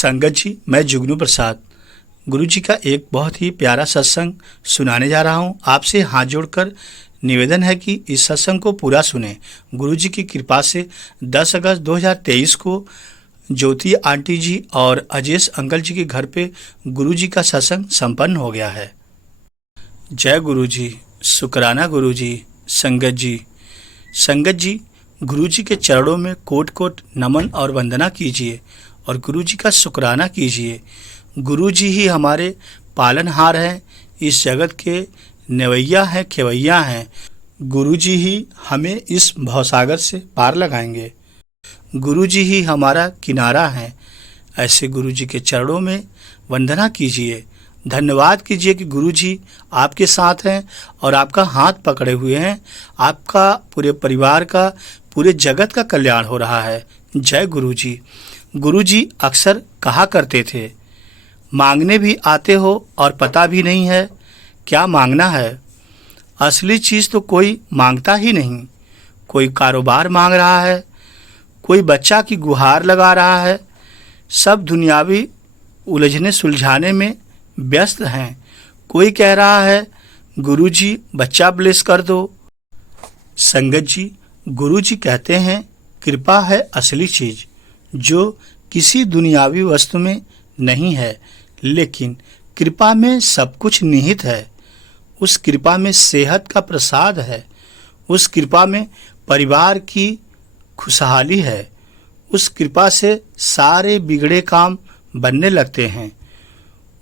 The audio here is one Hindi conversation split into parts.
संगत जी, मैं जुगनू प्रसाद गुरु जी का एक बहुत ही प्यारा सत्संग सुनाने जा रहा हूँ। आपसे हाथ जोड़कर निवेदन है कि इस सत्संग को पूरा सुने। गुरु जी की कृपा से 10 अगस्त 2023 को ज्योति आंटी जी और अजेश अंकल जी के घर पे गुरु जी का सत्संग संपन्न हो गया है। जय गुरु जी, शुक्राना गुरु जी। संगत जी गुरु जी के चरणों में कोट कोट नमन और वंदना कीजिए और गुरु जी का शुक्राना कीजिए। गुरु जी ही हमारे पालनहार हैं, इस जगत के नेवैया हैं, खेवैया हैं। गुरु जी ही हमें इस भवसागर से पार लगाएंगे। गुरु जी ही हमारा किनारा है। ऐसे गुरु जी के चरणों में वंदना कीजिए, धन्यवाद कीजिए कि गुरु जी आपके साथ हैं और आपका हाथ पकड़े हुए हैं। आपका पूरे परिवार का, पूरे जगत का कल्याण हो रहा है। जय गुरु जी। गुरु जी अक्सर कहा करते थे, मांगने भी आते हो और पता भी नहीं है क्या मांगना है। असली चीज़ तो कोई मांगता ही नहीं। कोई कारोबार मांग रहा है, कोई बच्चा की गुहार लगा रहा है। सब दुनियावी उलझने सुलझाने में व्यस्त हैं। कोई कह रहा है गुरु जी बच्चा ब्लेस कर दो। संगत जी, गुरु जी कहते हैं कृपा है असली चीज जो किसी दुनियावी वस्तु में नहीं है, लेकिन कृपा में सब कुछ निहित है। उस कृपा में सेहत का प्रसाद है। उस कृपा में परिवार की खुशहाली है। उस कृपा से सारे बिगड़े काम बनने लगते हैं।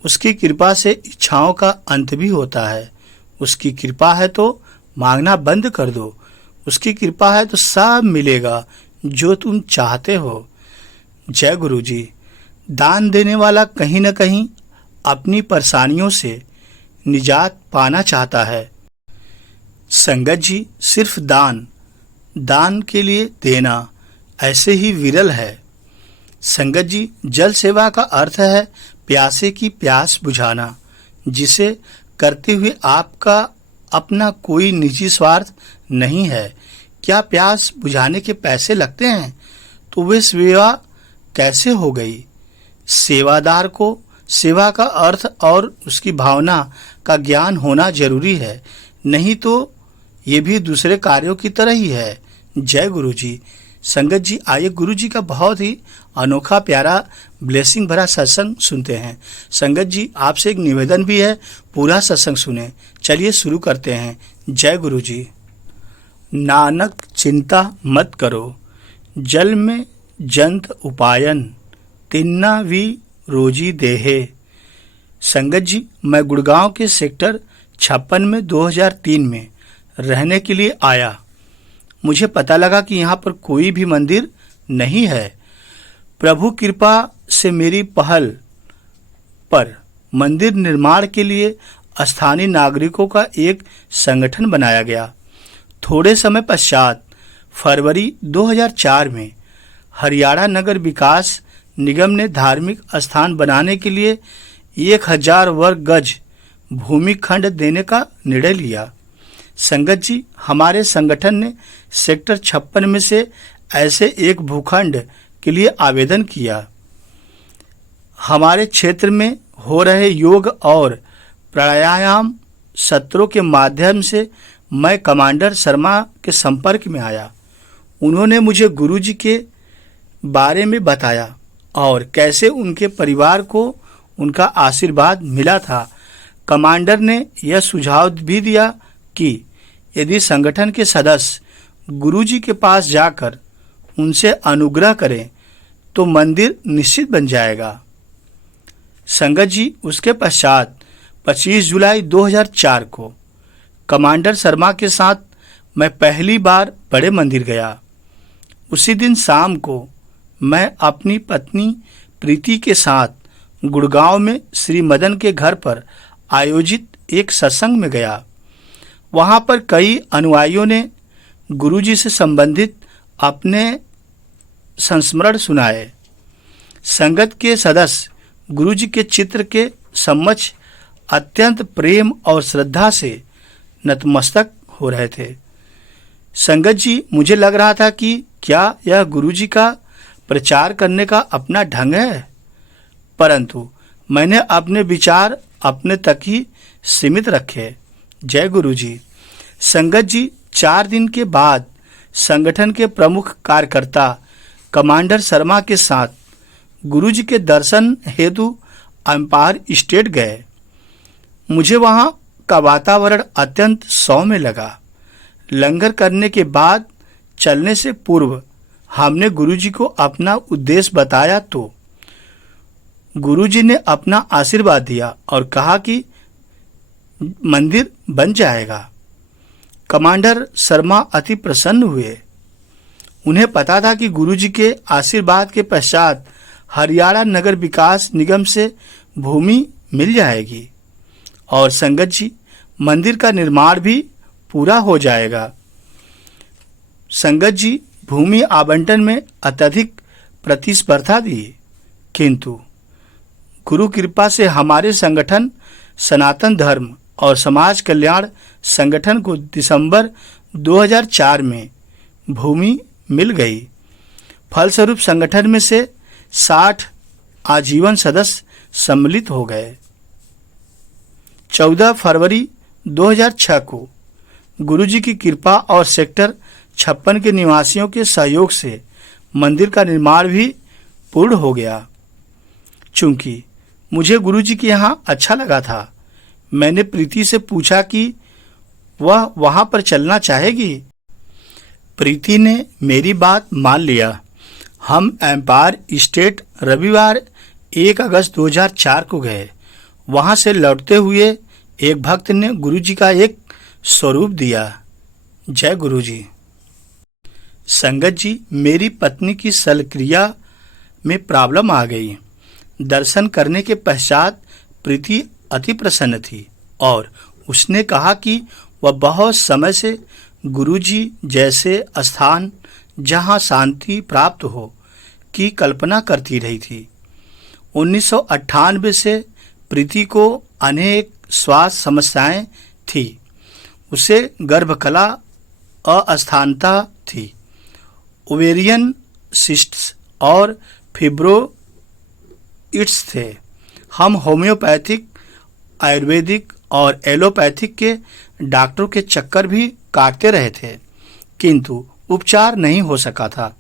उसकी कृपा से इच्छाओं का अंत भी होता है। उसकी कृपा है तो मांगना बंद कर दो। उसकी कृपा है तो सब मिलेगा जो तुम चाहते हो। जय गुरु जी। दान देने वाला कहीं न कहीं अपनी परेशानियों से निजात पाना चाहता है। संगत जी, सिर्फ दान के लिए देना ऐसे ही विरल है। संगत जी, जल सेवा का अर्थ है प्यासे की प्यास बुझाना, जिसे करते हुए आपका अपना कोई निजी स्वार्थ नहीं है। क्या प्यास बुझाने के पैसे लगते हैं? तो वे सेवा कैसे हो गई? सेवादार को सेवा का अर्थ और उसकी भावना का ज्ञान होना जरूरी है, नहीं तो ये भी दूसरे कार्यों की तरह ही है। जय गुरु जी। संगत जी, आइए गुरु जी का बहुत ही अनोखा प्यारा ब्लेसिंग भरा सत्संग सुनते हैं। संगत जी, आपसे एक निवेदन भी है, पूरा सत्संग सुने। चलिए शुरू करते हैं। जय गुरु जी। नानक चिंता मत करो, जल में जंत उपायन, तिन्ना वी रोजी देहे। संगत जी, मैं गुड़गांव के सेक्टर 56 में 2003 में रहने के लिए आया। मुझे पता लगा कि यहाँ पर कोई भी मंदिर नहीं है। प्रभु कृपा से मेरी पहल पर मंदिर निर्माण के लिए स्थानीय नागरिकों का एक संगठन बनाया गया। थोड़े समय पश्चात फरवरी 2004 में हरियाणा नगर विकास निगम ने धार्मिक स्थान बनाने के लिए 1000 वर्ग गज भूमि खंड देने का निर्णय लिया। संगत जी, हमारे संगठन ने सेक्टर 56 में से ऐसे एक भूखंड के लिए आवेदन किया। हमारे क्षेत्र में हो रहे योग और प्राणायाम सत्रों के माध्यम से मैं कमांडर शर्मा के संपर्क में आया। उन्होंने मुझे गुरु जी के बारे में बताया और कैसे उनके परिवार को उनका आशीर्वाद मिला था। कमांडर ने यह सुझाव भी दिया कि यदि संगठन के सदस्य गुरु जी के पास जाकर उनसे अनुग्रह करें तो मंदिर निश्चित बन जाएगा। संगत जी, उसके पश्चात 25 जुलाई 2004 को कमांडर शर्मा के साथ मैं पहली बार बड़े मंदिर गया। उसी दिन शाम को मैं अपनी पत्नी प्रीति के साथ गुड़गांव में श्री मदन के घर पर आयोजित एक सत्संग में गया। वहां पर कई अनुयायियों ने गुरुजी से संबंधित अपने संस्मरण सुनाए। संगत के सदस्य गुरुजी के चित्र के समक्ष अत्यंत प्रेम और श्रद्धा से नतमस्तक हो रहे थे। संगत जी, मुझे लग रहा था कि क्या यह गुरुजी का प्रचार करने का अपना ढंग है। परंतु मैंने अपने विचार अपने तक ही सीमित रखे। जय गुरु जी। संगत जी, 4 दिन के बाद संगठन के प्रमुख कार्यकर्ता कमांडर शर्मा के साथ गुरु जी के दर्शन हेतु एम्पायर स्टेट गए। मुझे वहां का वातावरण अत्यंत सौम्य लगा। लंगर करने के बाद चलने से पूर्व हमने गुरुजी को अपना उद्देश्य बताया तो गुरुजी ने अपना आशीर्वाद दिया और कहा कि मंदिर बन जाएगा। कमांडर शर्मा अति प्रसन्न हुए। उन्हें पता था कि गुरुजी के आशीर्वाद के पश्चात हरियाणा नगर विकास निगम से भूमि मिल जाएगी और संगत जी, मंदिर का निर्माण भी पूरा हो जाएगा। संगत जी, भूमि आवंटन में अत्यधिक प्रतिस्पर्धा दी, किंतु गुरु कृपा से हमारे संगठन सनातन धर्म और समाज कल्याण संगठन को दिसंबर 2004 में भूमि मिल गई। फलस्वरूप संगठन में से 60 आजीवन सदस्य सम्मिलित हो गए। 14 फरवरी 2006 को गुरुजी की कृपा और सेक्टर 56 के निवासियों के सहयोग से मंदिर का निर्माण भी पूर्ण हो गया। चूंकि मुझे गुरुजी के यहाँ अच्छा लगा था, मैंने प्रीति से पूछा कि वह वहां पर चलना चाहेगी। प्रीति ने मेरी बात मान लिया। हम एम्पायर स्टेट रविवार 1 अगस्त 2004 को गए। वहां से लौटते हुए एक भक्त ने गुरुजी का एक स्वरूप दिया। जय गुरुजी। संगत जी, मेरी पत्नी की शल्यक्रिया में प्रॉब्लम आ गई। दर्शन करने के पश्चात प्रीति अति प्रसन्न थी और उसने कहा कि वह बहुत समय से गुरुजी जैसे स्थान जहां शांति प्राप्त हो की कल्पना करती रही थी। 1998 से प्रीति को अनेक स्वास्थ्य समस्याएं थी। उसे गर्भकला अस्थानता थी, ओवेरियन सिस्ट्स और फिब्रोइड्स थे। हम होम्योपैथिक, आयुर्वेदिक और एलोपैथिक के डॉक्टरों के चक्कर भी काटते रहे थे, किंतु उपचार नहीं हो सका था।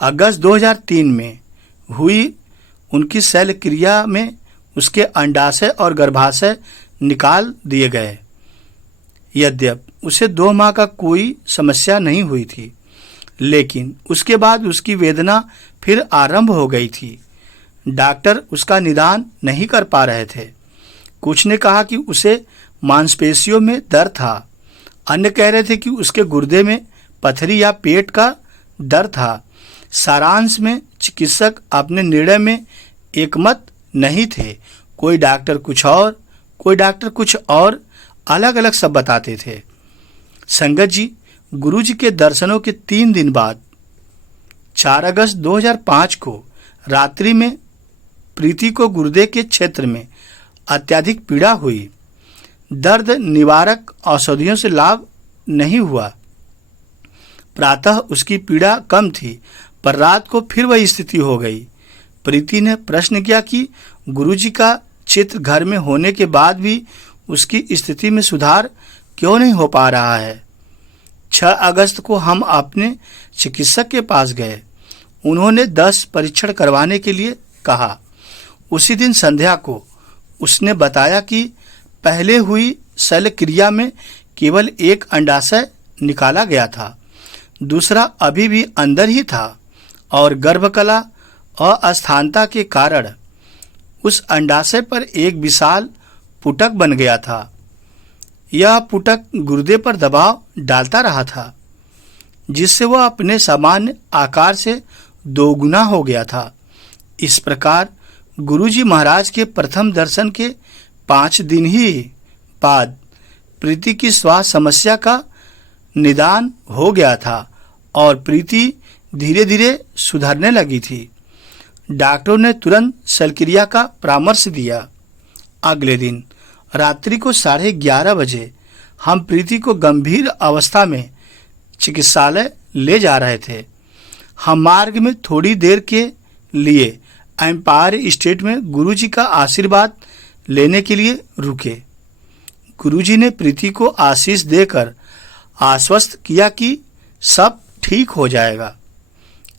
अगस्त 2003 में हुई उनकी शल्यक्रिया में उसके अंडाशय और गर्भाशय निकाल दिए गए। यद्यपि उसे 2 माह का कोई समस्या नहीं हुई थी, लेकिन उसके बाद उसकी वेदना फिर आरंभ हो गई थी। डॉक्टर उसका निदान नहीं कर पा रहे थे। कुछ ने कहा कि उसे मांसपेशियों में दर्द था, अन्य कह रहे थे कि उसके गुर्दे में पथरी या पेट का दर्द था। सारांश में चिकित्सक अपने निर्णय में एकमत नहीं थे। कोई डॉक्टर कुछ और, कोई डॉक्टर कुछ और, अलग अलग सब बताते थे। संगत जी, गुरुजी के दर्शनों के 3 दिन बाद 4 अगस्त 2005 को रात्रि में प्रीति को गुर्दे के क्षेत्र में अत्यधिक पीड़ा हुई। दर्द निवारक औषधियों से लाभ नहीं हुआ। प्रातः उसकी पीड़ा कम थी, पर रात को फिर वही स्थिति हो गई। प्रीति ने प्रश्न किया कि गुरुजी का चित्र घर में होने के बाद भी उसकी स्थिति में सुधार क्यों नहीं हो पा रहा है। 6 अगस्त को हम अपने चिकित्सक के पास गए। उन्होंने 10 परीक्षण करवाने के लिए कहा। उसी दिन संध्या को उसने बताया कि पहले हुई शल्यक्रिया में केवल एक अंडाशय निकाला गया था, दूसरा अभी भी अंदर ही था और गर्भकला अस्थानता के कारण उस अंडाशय पर एक विशाल पुटक बन गया था। यह पुटक गुर्दे पर दबाव डालता रहा था, जिससे वह अपने सामान्य आकार से 2 गुना हो गया था। इस प्रकार गुरुजी महाराज के प्रथम दर्शन के 5 दिन ही बाद प्रीति की स्वास्थ्य समस्या का निदान हो गया था और प्रीति धीरे धीरे सुधरने लगी थी। डॉक्टरों ने तुरंत शल्यक्रिया का परामर्श दिया। अगले दिन रात्रि को 11:30 बजे हम प्रीति को गंभीर अवस्था में चिकित्सालय ले जा रहे थे। हम मार्ग में थोड़ी देर के लिए एम्पायर स्टेट में गुरुजी का आशीर्वाद लेने के लिए रुके। गुरुजी ने प्रीति को आशीष देकर आश्वस्त किया कि सब ठीक हो जाएगा।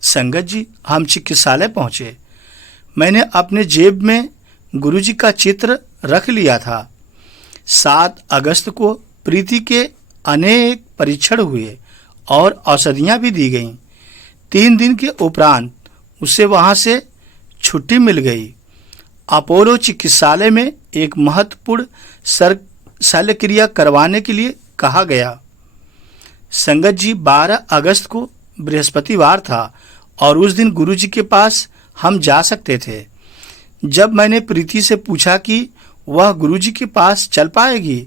संगत जी, हम चिकित्सालय पहुंचे। मैंने अपने जेब में गुरुजी का चित्र रख लिया था। 7 अगस्त को प्रीति के अनेक परीक्षण हुए और औषधियां भी दी गईं। 3 दिन के उपरांत उसे वहां से छुट्टी मिल गई। अपोलो चिकित्सालय में एक महत्वपूर्ण शल्यक्रिया करवाने के लिए कहा गया। संगत जी, 12 अगस्त को बृहस्पतिवार था और उस दिन गुरुजी के पास हम जा सकते थे। जब मैंने प्रीति से पूछा कि वह गुरुजी के पास चल पाएगी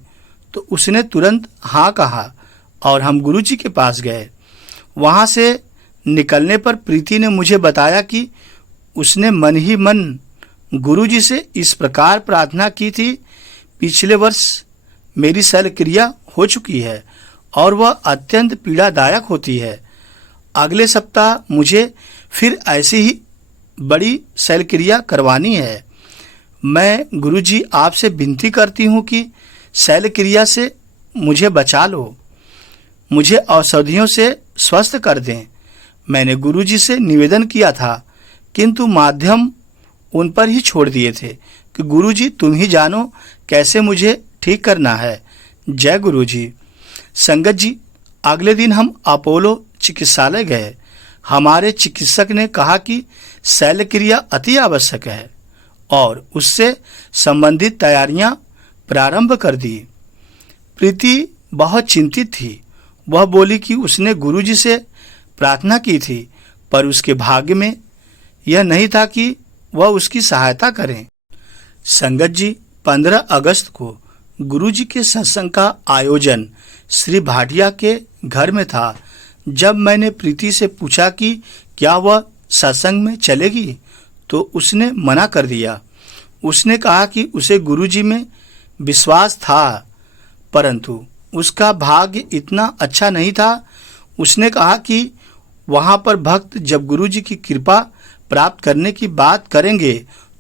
तो उसने तुरंत हाँ कहा और हम गुरुजी के पास गए। वहाँ से निकलने पर प्रीति ने मुझे बताया कि उसने मन ही मन गुरुजी से इस प्रकार प्रार्थना की थी, पिछले वर्ष मेरी शल्यक्रिया हो चुकी है और वह अत्यंत पीड़ादायक होती है। अगले सप्ताह मुझे फिर ऐसी ही बड़ी शल्यक्रिया करवानी है। मैं गुरुजी आपसे विनती करती हूँ कि शल्यक्रिया से मुझे बचा लो, मुझे औषधियों से स्वस्थ कर दें। मैंने गुरुजी से निवेदन किया था, किंतु माध्यम उन पर ही छोड़ दिए थे कि गुरुजी तुम ही जानो कैसे मुझे ठीक करना है। जय गुरुजी। संगत जी, अगले दिन हम अपोलो चिकित्सालय गए। हमारे चिकित्सक ने कहा कि शल्यक्रिया अति आवश्यक है और उससे संबंधित तैयारियां प्रारंभ कर दी। प्रीति बहुत चिंतित थी। वह बोली कि उसने गुरुजी से प्रार्थना की थी, पर उसके भाग्य में यह नहीं था कि वह उसकी सहायता करें। संगत जी, 15 अगस्त को गुरुजी के सत्संग का आयोजन श्री भाटिया के घर में था। जब मैंने प्रीति से पूछा कि क्या वह सत्संग में चलेगी तो उसने मना कर दिया। उसने कहा कि उसे गुरुजी में विश्वास था, परंतु उसका भाग्य इतना अच्छा नहीं था। उसने कहा कि वहाँ पर भक्त जब गुरुजी की कृपा प्राप्त करने की बात करेंगे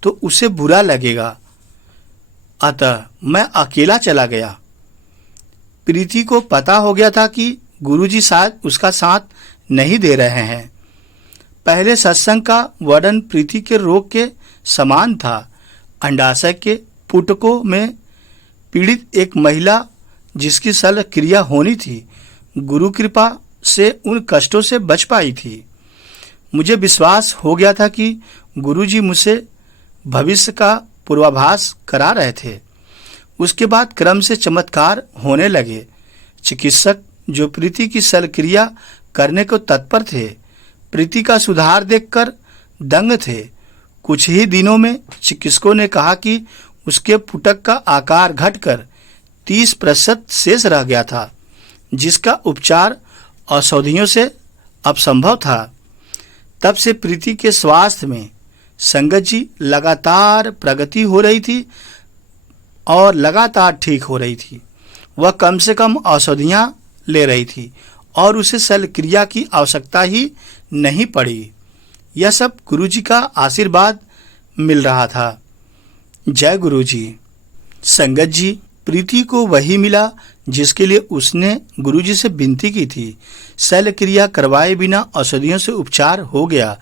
तो उसे बुरा लगेगा। अतः मैं अकेला चला गया। प्रीति को पता हो गया था कि गुरुजी शायद उसका साथ नहीं दे रहे हैं। पहले सत्संग का वर्णन प्रीति के रोग के समान था। अंडाशय के पुटकों में पीड़ित एक महिला जिसकी शल्यक्रिया होनी थी, गुरु कृपा से उन कष्टों से बच पाई थी। मुझे विश्वास हो गया था कि गुरुजी मुझसे भविष्य का पूर्वाभास करा रहे थे। उसके बाद क्रम से चमत्कार होने लगे। चिकित्सक जो प्रीति की शल्यक्रिया करने को तत्पर थे, प्रीति का सुधार देखकर दंग थे। कुछ ही दिनों में चिकित्सकों ने कहा कि उसके पुटक का आकार घटकर 30% शेष रह गया था, जिसका उपचार औषधियों से असंभव था। तब से प्रीति के स्वास्थ्य में संगत जी लगातार प्रगति हो रही थी और लगातार ठीक हो रही थी। वह कम से कम औषधियाँ ले रही थी और उसे शल्यक्रिया की आवश्यकता ही नहीं पड़ी। यह सब गुरुजी का आशीर्वाद मिल रहा था। जय गुरुजी। संगत जी, प्रीति को वही मिला जिसके लिए उसने गुरुजी से विनती की थी। शल्यक्रिया करवाए बिना औषधियों से उपचार हो गया।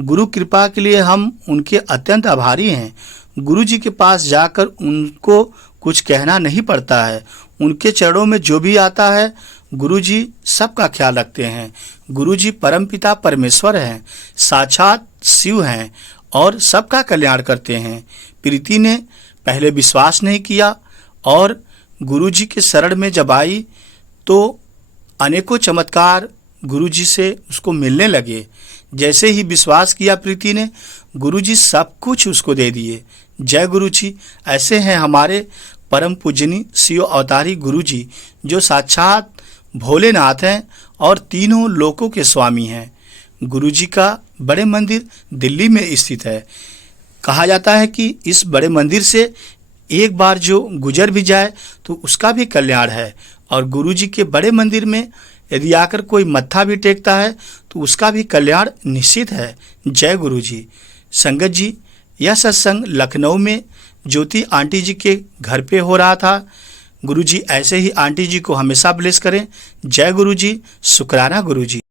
गुरु कृपा के लिए हम उनके अत्यंत आभारी हैं। गुरुजी के पास जाकर उनको कुछ कहना नहीं पड़ता है। उनके चरणों में जो भी आता है, गुरुजी सबका ख्याल रखते हैं। गुरुजी परमपिता परमेश्वर हैं, साक्षात शिव हैं और सबका कल्याण करते हैं। प्रीति ने पहले विश्वास नहीं किया और गुरुजी के शरण में जब आई तो अनेकों चमत्कार गुरुजी से उसको मिलने लगे। जैसे ही विश्वास किया प्रीति ने, गुरुजी सब कुछ उसको दे दिए। जय गुरुजी। ऐसे हैं हमारे परम पूजनी शिव अवतारी गुरुजी, जो साक्षात भोलेनाथ हैं और तीनों लोकों के स्वामी हैं। गुरुजी का बड़े मंदिर दिल्ली में स्थित है। कहा जाता है कि इस बड़े मंदिर से एक बार जो गुजर भी जाए तो उसका भी कल्याण है, और गुरुजी के बड़े मंदिर में यदि आकर कोई मत्था भी टेकता है तो उसका भी कल्याण निश्चित है। जय गुरुजी। संगत जी, यह सत्संग लखनऊ में ज्योति आंटी जी के घर पे हो रहा था। गुरु जी ऐसे ही आंटी जी को हमेशा ब्लेस करें। जय गुरु जी, शुक्राना गुरु जी।